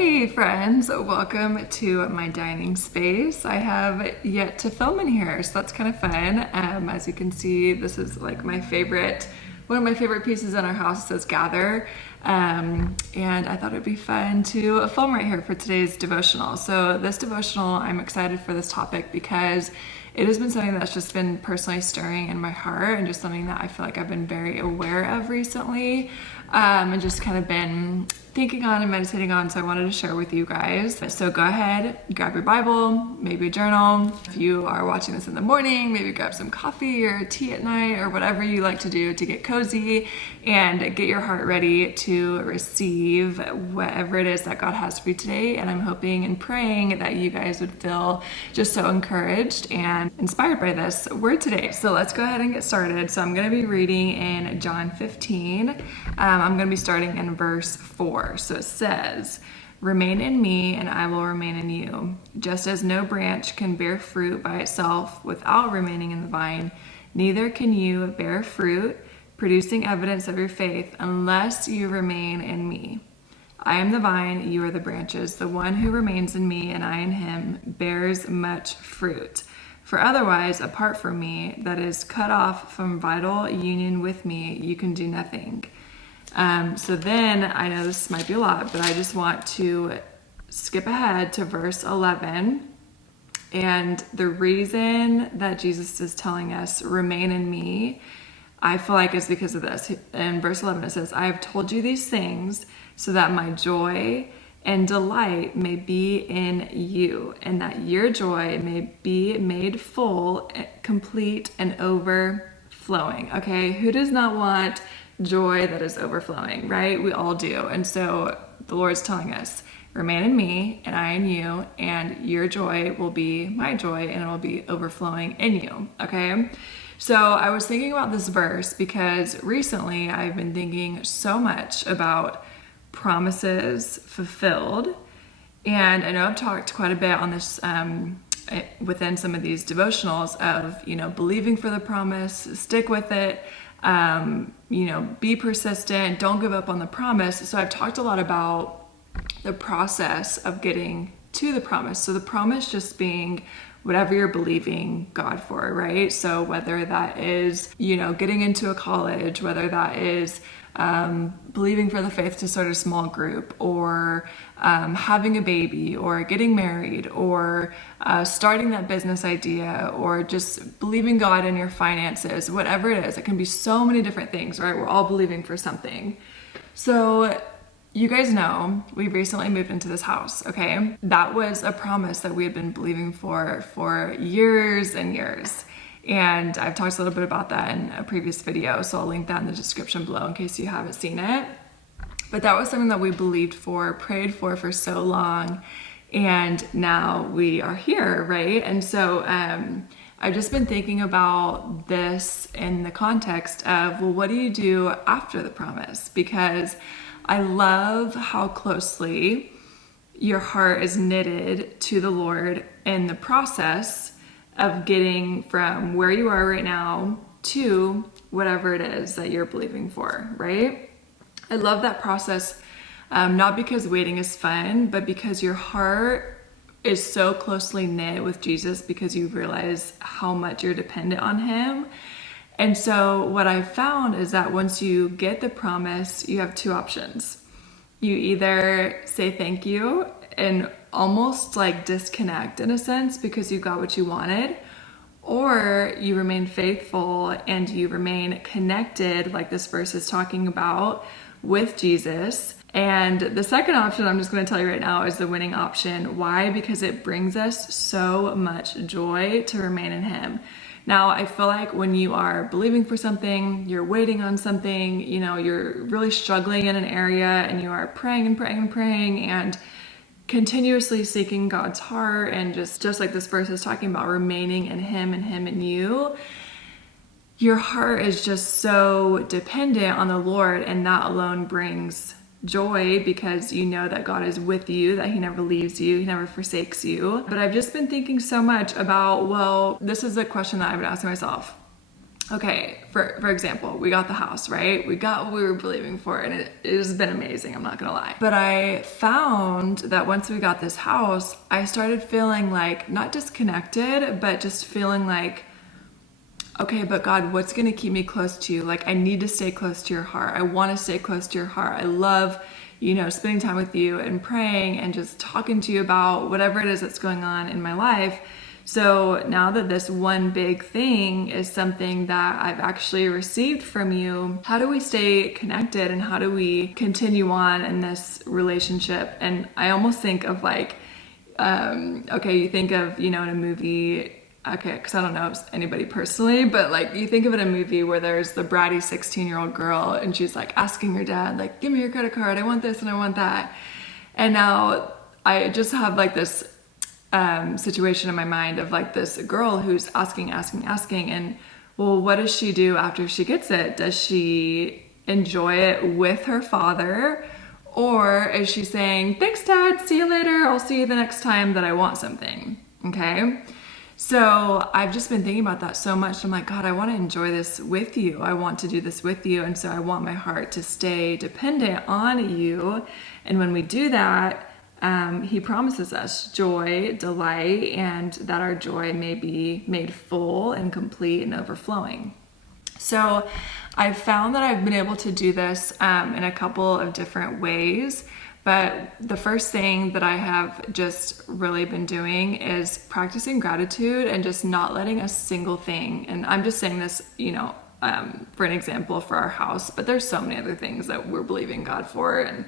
Hey friends, welcome to my dining space. I have yet to film in here, so that's kind of fun. As you can see, this is like one of my favorite pieces in our house. It says gather, and I thought it'd be fun to film right here for today's devotional. So this devotional, I'm excited for this topic because it has been something that's just been personally stirring in my heart and just something that I feel like I've been very aware of recently, and just kind of been thinking on and meditating on, so I wanted to share with you guys. So go ahead, grab your Bible, maybe a journal. If you are watching this in the morning, maybe grab some coffee or tea at night or whatever you like to do to get cozy and get your heart ready to receive whatever it is that God has for you today. And I'm hoping and praying that you guys would feel just so encouraged and inspired by this word today. So let's go ahead and get started. So I'm going to be reading in John 15. I'm going to be starting in verse 4. So it says, "Remain in me and I will remain in you. Just as no branch can bear fruit by itself without remaining in the vine, neither can you bear fruit, producing evidence of your faith, unless you remain in me. I am the vine, you are the branches. The one who remains in me and I in him bears much fruit. For otherwise, apart from me, that is cut off from vital union with me, you can do nothing." So then, I know this might be a lot, but I just want to skip ahead to verse 11. And the reason that Jesus is telling us, remain in me, I feel like is because of this. In verse 11 it says, "I have told you these things so that my joy and delight may be in you, and that your joy may be made full, complete, and overflowing." Okay, who does not want joy that is overflowing, right? We all do. And so the Lord's telling us, remain in me and I in you, and your joy will be my joy and it will be overflowing in you. Okay. So I was thinking about this verse because recently I've been thinking so much about promises fulfilled. And I know I've talked quite a bit on this, within some of these devotionals of, believing for the promise, stick with it, be persistent, don't give up on the promise. So I've talked a lot about the process of getting to the promise. So the promise just being whatever you're believing God for, right? So whether that is, getting into a college, whether that is believing for the faith to start a small group, or having a baby, or getting married, or starting that business idea, or just believing God in your finances, whatever it is. It can be so many different things, right? We're all believing for something. So you guys know we recently moved into this house, okay? That was a promise that we had been believing for years and years. And I've talked a little bit about that in a previous video, so I'll link that in the description below in case you haven't seen it. But that was something that we believed for, prayed for so long, and now we are here, right? And so I've just been thinking about this in the context of, well, what do you do after the promise? Because I love how closely your heart is knitted to the Lord in the process of getting from where you are right now to whatever it is that you're believing for, right? I love that process, not because waiting is fun, but because your heart is so closely knit with Jesus because you realize how much you're dependent on him. And so what I found is that once you get the promise, you have two options. You either say thank you and almost like disconnect in a sense because you got what you wanted, or you remain faithful and you remain connected, like this verse is talking about, with Jesus. And the second option, I'm just going to tell you right now, is the winning option. Why? Because it brings us so much joy to remain in him. Now, I feel like when you are believing for something, you're waiting on something, you're really struggling in an area and you are praying and praying and praying and continuously seeking God's heart, and just like this verse is talking about, remaining in him and him in you, your heart is just so dependent on the Lord, and that alone brings joy because you know that God is with you, that he never leaves you, he never forsakes you. But I've just been thinking so much about, well, this is a question that I've been asking myself. okay, for example, we got the house, right? We got what we were believing for, and it has been amazing, I'm not gonna lie. But I found that once we got this house, I started feeling like, not disconnected, but just feeling like, okay, but God, what's gonna keep me close to you? Like, I need to stay close to your heart. I wanna stay close to your heart. I love, spending time with you and praying and just talking to you about whatever it is that's going on in my life. So now that this one big thing is something that I've actually received from you, how do we stay connected and how do we continue on in this relationship? And I almost think of like, okay, you think of, in a movie, okay, because I don't know anybody personally, but like you think of it in a movie where there's the bratty 16-year-old girl and she's like asking her dad, like, give me your credit card, I want this and I want that. And now I just have like this situation in my mind of like this girl who's asking, and well, what does she do after she gets it? Does she enjoy it with her father? Or is she saying, thanks, Dad, see you later, I'll see you the next time that I want something, okay? So I've just been thinking about that so much. I'm like, God, I want to enjoy this with you. I want to do this with you. And so I want my heart to stay dependent on you. And when we do that, he promises us joy, delight, and that our joy may be made full and complete and overflowing. So I've found that I've been able to do this in a couple of different ways. But the first thing that I have just really been doing is practicing gratitude and just not letting a single thing, and I'm just saying this, for an example for our house, but there's so many other things that we're believing God for and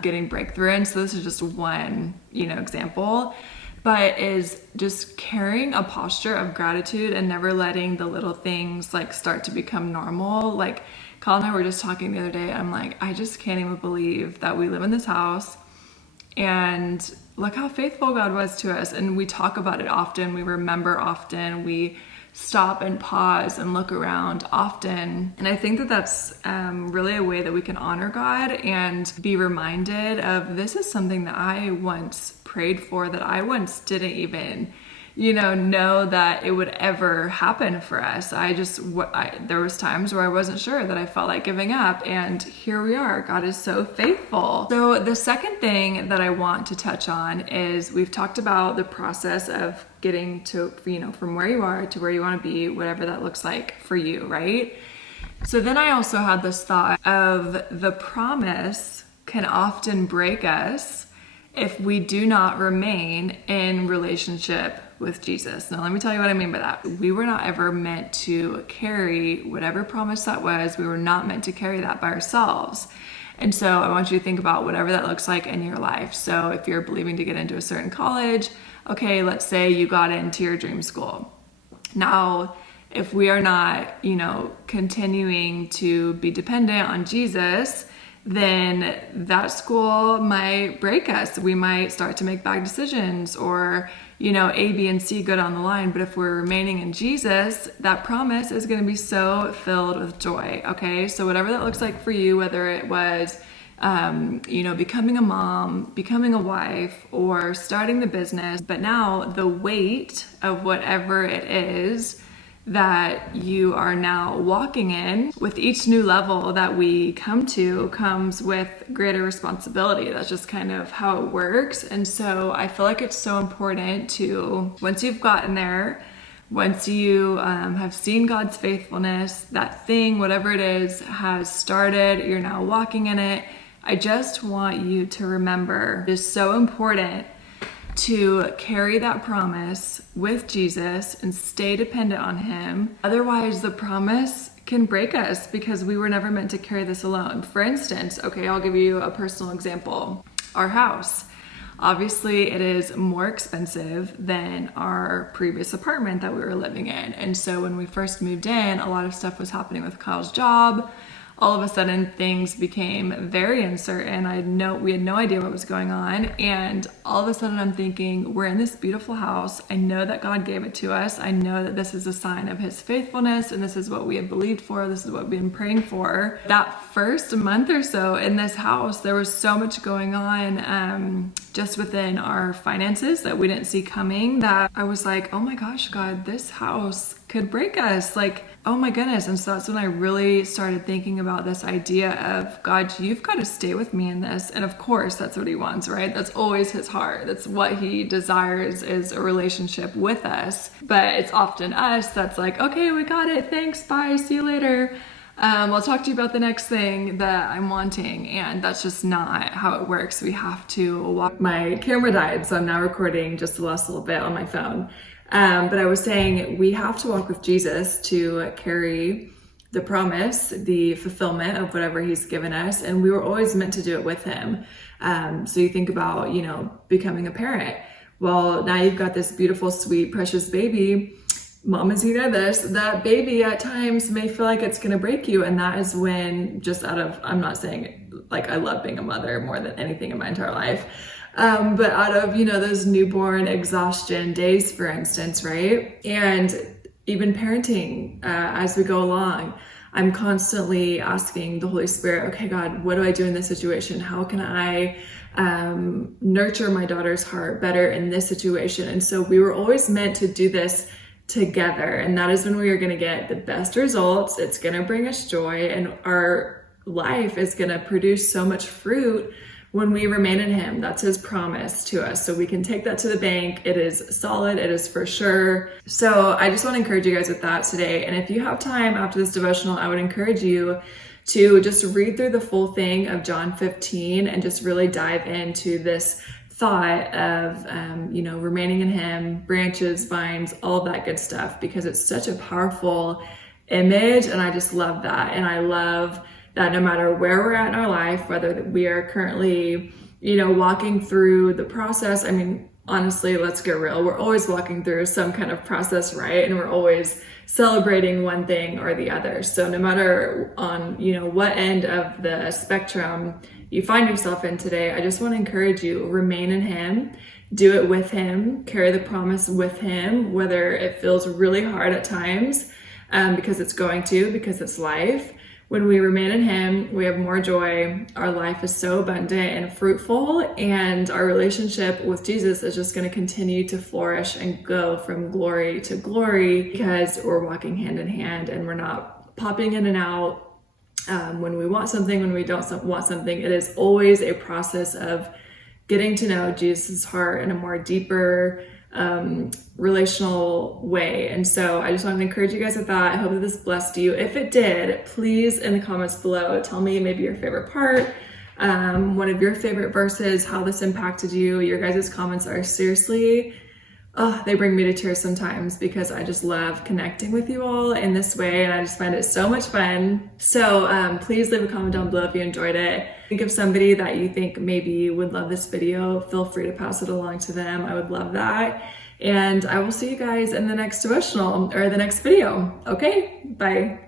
getting breakthrough in. So this is just one, example, but is just carrying a posture of gratitude and never letting the little things like start to become normal. Like Kyle and I were just talking the other day. I'm like, I just can't even believe that we live in this house and look how faithful God was to us. And we talk about it often. We remember often. We stop and pause and look around often. And I think that that's really a way that we can honor God and be reminded of this is something that I once prayed for, that I once didn't even know that it would ever happen for us. There was times where I wasn't sure, that I felt like giving up, and here we are. God is so faithful. So the second thing that I want to touch on is we've talked about the process of getting to, from where you are to where you want to be, whatever that looks like for you, right? So then I also had this thought of the promise can often break us if we do not remain in relationship with Jesus. Now, let me tell you what I mean by that. We were not ever meant to carry whatever promise that was. We were not meant to carry that by ourselves. And so I want you to think about whatever that looks like in your life. So if you're believing to get into a certain college, okay, let's say you got into your dream school. Now, if we are not, continuing to be dependent on Jesus, then that school might break us. We might start to make bad decisions, or, A, B, and C go down the line. But if we're remaining in Jesus, that promise is going to be so filled with joy. Okay. So whatever that looks like for you, whether it was, becoming a mom, becoming a wife, or starting the business, but now the weight of whatever it is that you are now walking in, with each new level that we come to comes with greater responsibility. That's just kind of how it works. And so I feel like it's so important to, once you've gotten there, once you have seen God's faithfulness, that thing, whatever it is, has started, you're now walking in it. I just want you to remember it is so important to carry that promise with Jesus and stay dependent on him. Otherwise, the promise can break us because we were never meant to carry this alone. For instance, okay, I'll give you a personal example. Our house. Obviously, it is more expensive than our previous apartment that we were living in. And so when we first moved in, a lot of stuff was happening with Kyle's job. All of a sudden, things became very uncertain. We had no idea what was going on. And all of a sudden, I'm thinking, we're in this beautiful house. I know that God gave it to us. I know that this is a sign of his faithfulness, and this is what we have believed for. This is what we've been praying for. That first month or so in this house, there was so much going on, just within our finances that we didn't see coming, that I was like, oh my gosh, God, this house could break us. Like, oh my goodness. And so that's when I really started thinking about this idea of, God, you've got to stay with me in this. And of course, that's what he wants, right? That's always his heart. That's what he desires, is a relationship with us. But it's often us that's like, okay, we got it. Thanks. Bye. See you later. I'll talk to you about the next thing that I'm wanting. And that's just not how it works. We have to walk. My camera died, so I'm now recording just the last little bit on my phone. But I was saying we have to walk with Jesus to carry the promise, the fulfillment of whatever he's given us. And we were always meant to do it with him. So you think about, becoming a parent. Well, now you've got this beautiful, sweet, precious baby. Mamas, you know this, that baby at times may feel like it's going to break you. And that is when, I'm not saying like I love being a mother more than anything in my entire life. But out of, those newborn exhaustion days, for instance, right? And even parenting as we go along, I'm constantly asking the Holy Spirit, okay, God, what do I do in this situation? How can I nurture my daughter's heart better in this situation? And so we were always meant to do this together. And that is when we are going to get the best results. It's going to bring us joy, and our life is going to produce so much fruit when we remain in him. That's his promise to us. So we can take that to the bank. It is solid. It is for sure. So I just want to encourage you guys with that today. And if you have time after this devotional, I would encourage you to just read through the full thing of John 15 and just really dive into this thought of, remaining in him, branches, vines, all of that good stuff, because it's such a powerful image. And I just love that. And I love that no matter where we're at in our life, whether we are currently, walking through the process. I mean, honestly, let's get real. We're always walking through some kind of process, right? And we're always celebrating one thing or the other. So no matter on, what end of the spectrum you find yourself in today, I just want to encourage you, remain in him, do it with him, carry the promise with him, whether it feels really hard at times, because it's life. When we remain in him, we have more joy. Our life is so abundant and fruitful, and our relationship with Jesus is just going to continue to flourish and go from glory to glory, because we're walking hand in hand and we're not popping in and out when we want something, when we don't want something. It is always a process of getting to know Jesus' heart in a more deeper relational way. And so I just wanted to encourage you guys with that. I hope that this blessed you. If it did, please in the comments below tell me maybe your favorite part, one of your favorite verses, how this impacted you. Your guys' comments are seriously, they bring me to tears sometimes, because I just love connecting with you all in this way, and I just find it so much fun. So please leave a comment down below if you enjoyed it. Think of somebody that you think maybe would love this video. Feel free to pass it along to them. I would love that. And I will see you guys in the next devotional or the next video. Okay, bye.